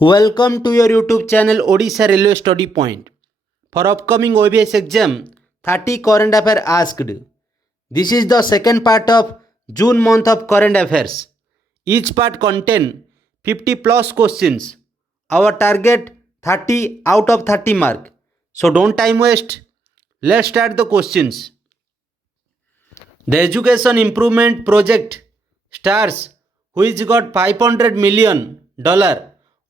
Welcome to your YouTube channel Odisha Railway Study Point. For upcoming OBS exam, 30 current affairs asked. This is the second part of June month of current affairs. Each part contain 50 plus questions. Our target 30 out of 30 mark. So don't time waste. Let's start the questions. The Education Improvement Project STARS, which got $500 million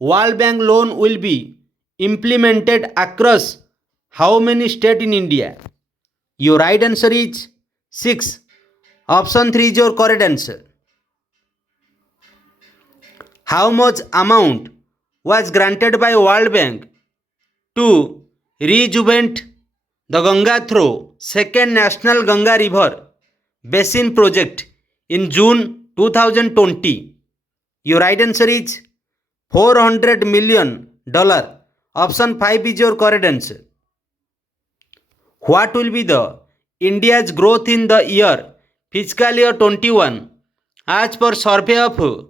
World Bank loan, will be implemented across how many states in India? Your right answer is 6. Option 3 is your correct answer. How much amount was granted by World Bank to rejuvenate the Ganga through second National Ganga River Basin project in June 2020? Your right answer is $400 million. Option 5 is your correct answer. What will be the India's growth in the year fiscal year 21 as per survey of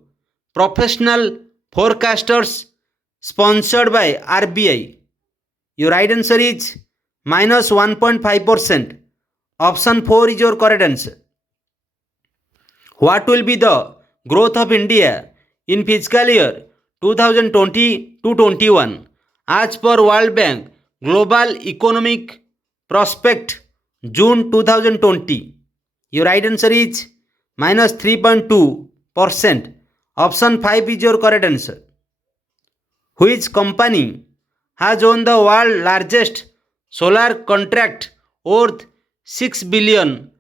professional forecasters sponsored by RBI? Your right answer is minus 1.5%. Option 4 is your correct answer. What will be the growth of India in fiscal year 2020 to 21 as per World Bank Global Economic Prospect June 2020? Your right answer is minus 3.2%. Option 5 is your correct answer. Which company has won the world's largest solar contract worth $6 billion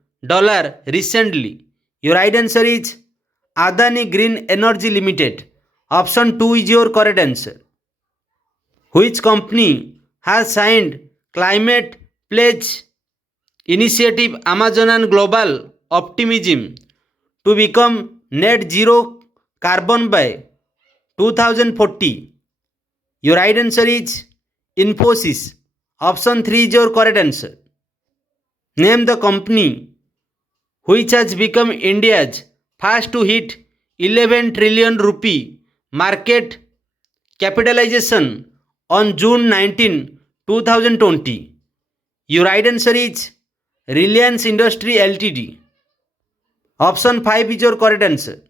recently? Your right answer is Adani Green Energy Limited. Option 2 is your correct answer. Which company has signed climate pledge initiative Amazon and Global Optimism to become net zero carbon by 2040? Your right answer is Infosys. Option 3 is your correct answer. Name the company which has become India's first to hit 11 trillion rupee market capitalization on June 19, 2020. Your right answer is Reliance Industry Ltd. Option 5 is your correct answer.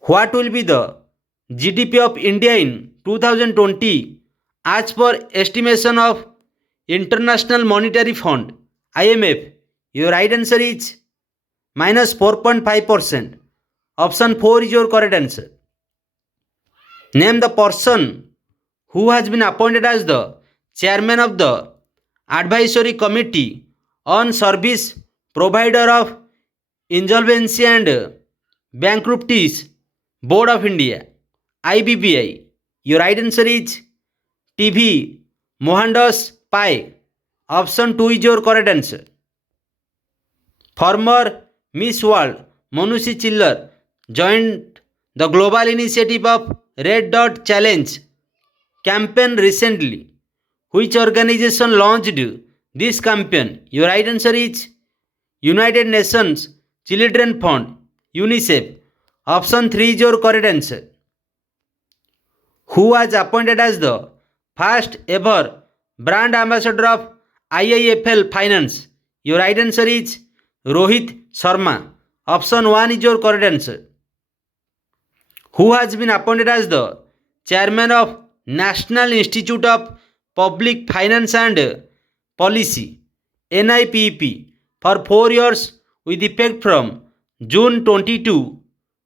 What will be the GDP of India in 2020 as per estimation of International Monetary Fund IMF? Your right answer is minus 4.5%. Option 4 is your correct answer. Name the person who has been appointed as the chairman of the Advisory Committee on Service Provider of Insolvency and Bankruptcies Board of India, IBPI. Your right answer is TV Mohandas Pai. Option 2 is your correct answer. Former Miss World Manushi Chillar joined the global initiative of Red Dot Challenge campaign recently. Which organization launched this campaign? Your right answer is United Nations Children Fund, UNICEF. Option 3 is your correct answer. Who was appointed as the first ever brand ambassador of IIFL Finance? Your right answer is Rohit Sharma. Option 1 is your correct answer. Who has been appointed as the chairman of National Institute of Public Finance and Policy, NIPP, for 4 years with effect from June 22,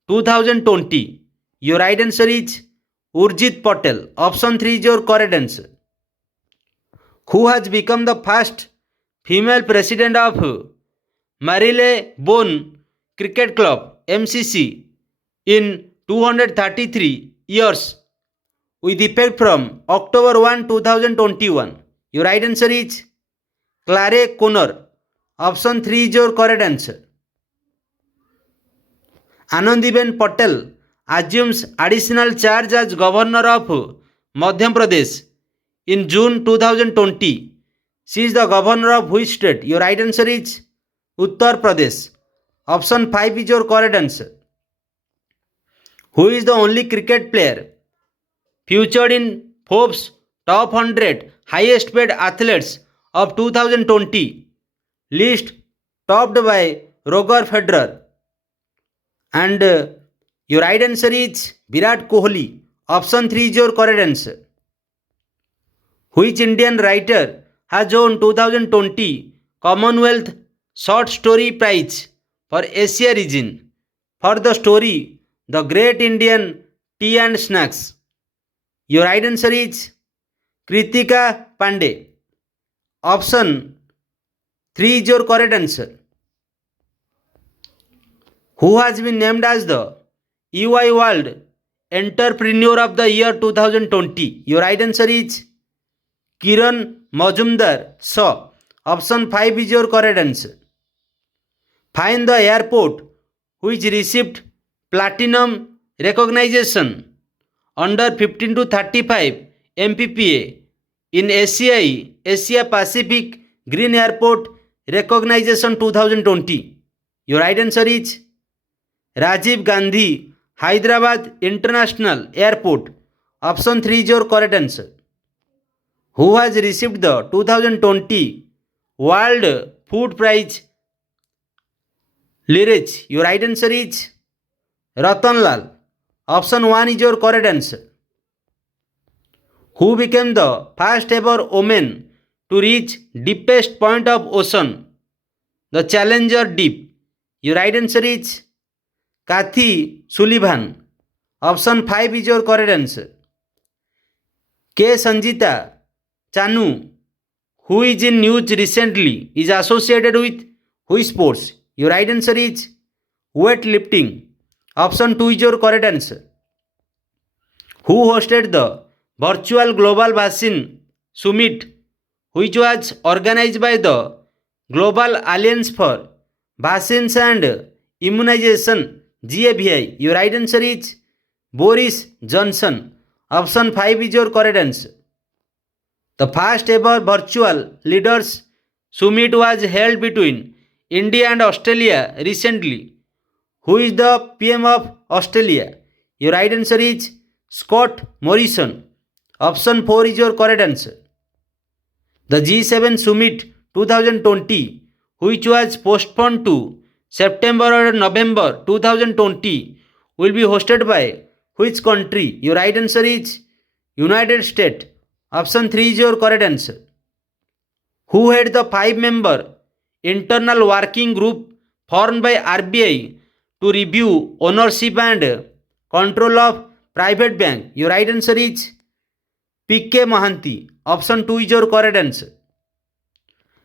2020? Your right answer is Urjit Patel. Option 3 is your correct answer. Who has become the first female president of Marylebone Cricket Club, MCC, in 233 years with effect from October 1, 2021? Your right answer is Clare Connor. Option 3 is your correct answer. Anandiben Patel assumes additional charge as governor of Madhya Pradesh in June 2020. She is the governor of which state? Your right answer is Uttar Pradesh. Option 5 is your correct answer. Who is the only cricket player featured in Forbes top 100 highest paid athletes of 2020 list, topped by Roger Federer. And your right answer is Virat Kohli. Option 3 is your correct answer. Which Indian writer has won 2020 Commonwealth Short Story Prize for Asia region for the story The Great Indian Tea and Snacks? Your right answer is Kritika Pandey. Option 3 is your correct answer. Who has been named as the EY World Entrepreneur of the Year 2020? Your right answer is Kiran Majumdar Shaw. Option 5 is your correct answer. Find the airport which received platinum recognition under 15 to 35 MPPA in ACI Asia Pacific Green Airport Recognition 2020. Your right answer is Rajiv Gandhi Hyderabad International Airport. Option 3 is your correct answer. Who has received the 2020 World Food Prize Lyrics? Your right answer is Ratan Lal. Option 1 is your correct answer. Who became the first ever woman to reach deepest point of ocean, the Challenger Deep? Your right answer is Kathy Sullivan. Option 5 is your correct answer. K. Sanjita Chanu, who is in news recently, is associated with which sports? Your right answer is weightlifting. Option 2 is your correct answer. Who hosted the virtual Global Vaccine Summit, which was organized by the Global Alliance for Vaccines and Immunization, GAVI? Your right answer is Boris Johnson. Option 5 is your correct answer. The first ever virtual leaders summit was held between India and Australia recently. Who is the PM of Australia? Your right answer is Scott Morrison. Option 4 is your correct answer. The G7 summit 2020, which was postponed to September or November 2020, will be hosted by which country? Your right answer is United States. Option 3 is your correct answer. Who had the 5-member internal working group formed by RBI to review ownership and control of private bank? Your right answer is PK Mahanti. Option 2 is your correct answer.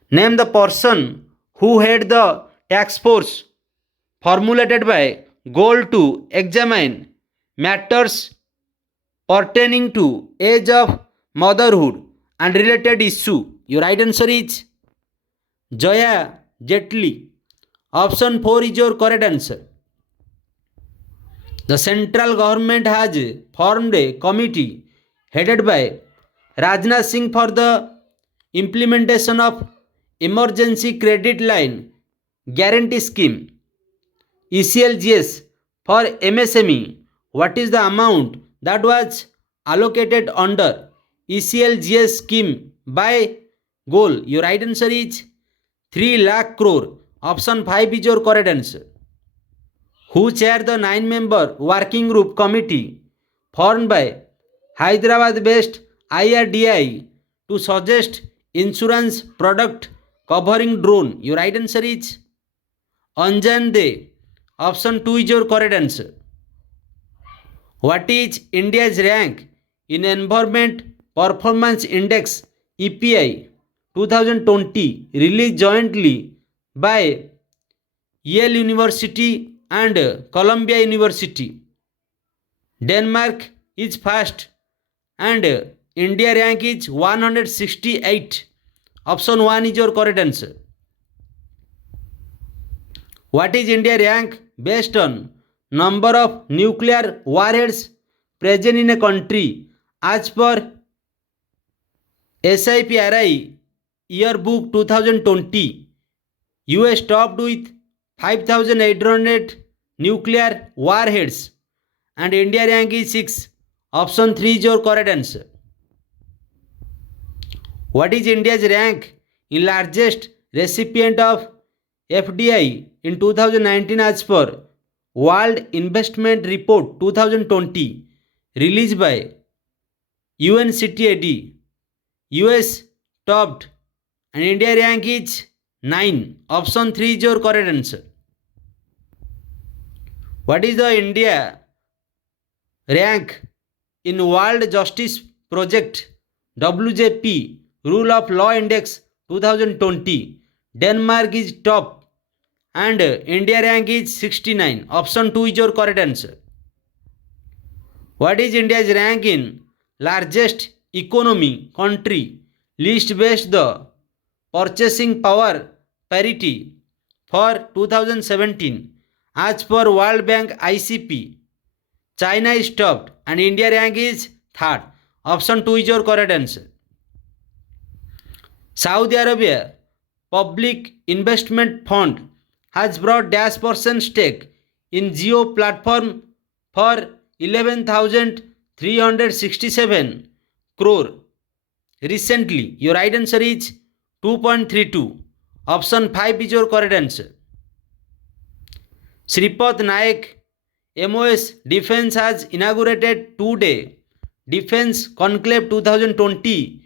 Name the person who had the task force formulated by goal to examine matters pertaining to age of motherhood and related issue. Your right answer is Jaya Jetli. Option 4 is your correct answer. The central government has formed a committee headed by Rajnath Singh for the implementation of Emergency Credit Line Guarantee Scheme, ECLGS, for MSME. What is the amount that was allocated under ECLGS scheme by goal? Your right answer is 3 lakh crore. Option 5 is your correct answer. Who chaired the 9-member working group committee formed by Hyderabad based IRDI to suggest insurance product covering drone? Your right answer is Anjan De. Option 2 is your correct answer. What is India's rank in Environment Performance Index EPI 2020 released jointly by Yale University and Columbia University? Denmark is first and India rank is 168. Option 1 is your correct answer. What is India rank based on number of nuclear warheads present in a country as per SIPRI Yearbook 2020? US topped with 5,800 nuclear warheads and India rank is 6. Option 3 is your correct answer. What is India's rank in largest recipient of FDI in 2019 as per World Investment Report 2020 released by UNCTAD? US topped and India rank is 9. Option 3 is your correct answer. What is the India rank in World Justice Project WJP Rule of Law Index 2020? Denmark is top and India rank is 69. Option 2 is your correct answer. What is India's rank in largest economy country list based the purchasing power parity for 2017 as per World Bank ICP? China is top and India rank is third. Option 2 is your correct answer. Saudi Arabia Public Investment Fund has brought -% stake in Jio platform for 11,367 crore recently. Your right answer is 2.32. Option 5 is your correct answer. Sripath Naik MOS Defence has inaugurated 2-day Defence Conclave 2020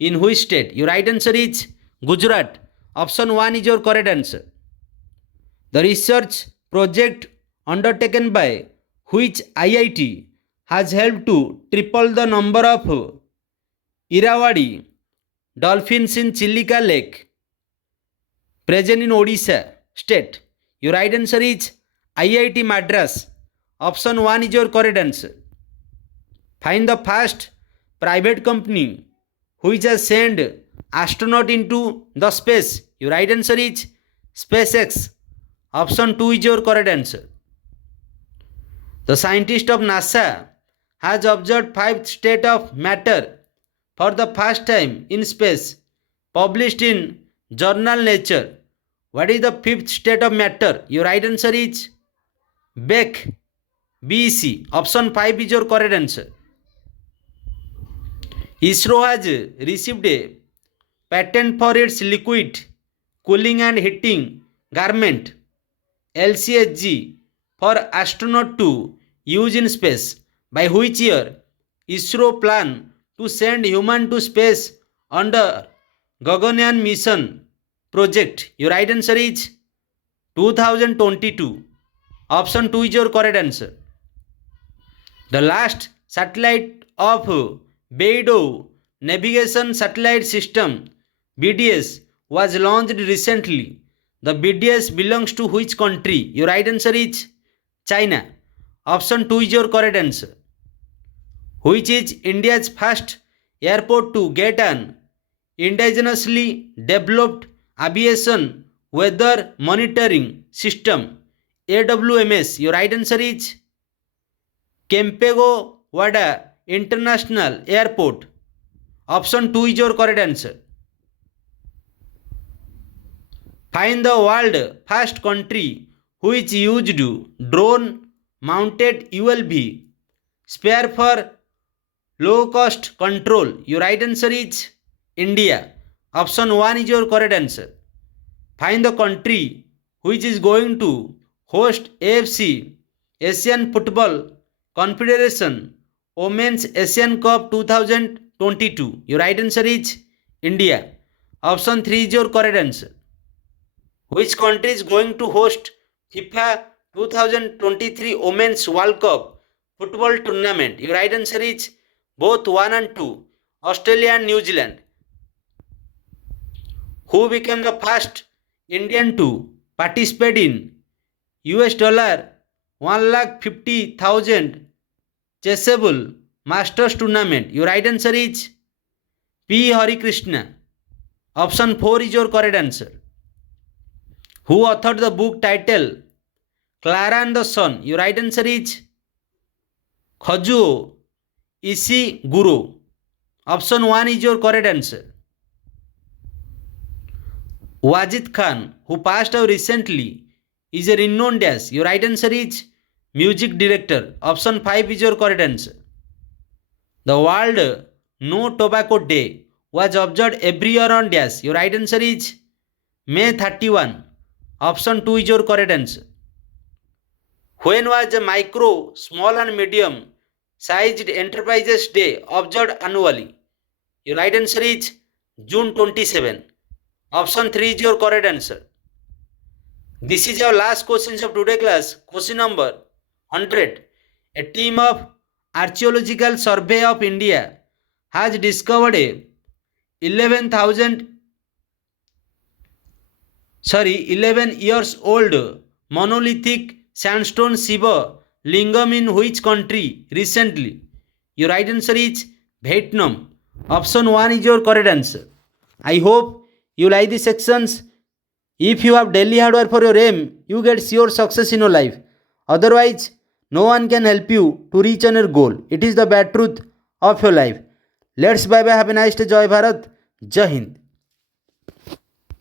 in which state? Your right answer is Gujarat. Option 1 is your correct answer. The research project undertaken by which IIT has helped to triple the number of Irrawaddy dolphins in Chilika Lake present in Odisha state? Your right answer is IIT Madras. Option 1 is your correct answer. Find the first private company which has sent astronaut into the space. Your right answer is SpaceX. Option 2 is your correct answer. The scientist of NASA has observed 5th state of matter for the first time in space, published in journal Nature. What is the 5th state of matter? Your right answer is BEC. BEC. Option 5 is your correct answer. ISRO has received a patent for its liquid cooling and heating garment LCHG for astronaut to use in space. By which year ISRO plan to send human to space under Gaganyaan mission project? Your right answer is 2022. Option 2 is your correct answer. The last satellite of Beidou Navigation Satellite System BDS was launched recently. The BDS belongs to which country? Your right answer is China. Option 2 is your correct answer. Which is India's first airport to get an indigenously developed aviation weather monitoring system AWMS? Your right answer is Kempego Wada International Airport. Option 2 is your correct answer. Find the world first country which used drone mounted ULV spare for low cost control. Your right answer is India. Option 1 is your correct answer. Find the country which is going to host AFC Asian Football Confederation Women's Asian Cup 2022. Your right answer is India. Option 3 is your correct answer. Which country is going to host FIFA 2023 Women's World Cup football tournament? Your right answer is both 1 and 2, Australia and New Zealand. Who became the first Indian to participate in $150,000 chessable Masters tournament? Your right answer is P. Hari Krishna. Option 4 is your correct answer. Who authored the book titled Clara and the Sun? Your right answer is Kazuo Ishiguro. Option 1 is your correct answer. Wajid Khan, who passed away recently, is a renowned as? Your right answer is music director. Option 5 is your correct answer. The World No Tobacco Day was observed every year on dash. Your right answer is May 31. Option 2 is your correct answer. When was the Micro, Small and Medium Sized Enterprises Day observed annually? Your right answer is June 27. Option 3 is your correct answer. This is our last questions of today class. Question number 100. A team of Archaeological Survey of India has discovered a 11 years old monolithic sandstone Shiva lingam in which country recently? Your right answer is Vietnam. Option 1 is your correct answer. I hope you like these sections. If you have daily hard work for your aim, you get sure success in your life. Otherwise, no one can help you to reach on your goal. It is the bad truth of your life. Let's bye bye. Have a nice day. Jai Bharat. Jai Hind.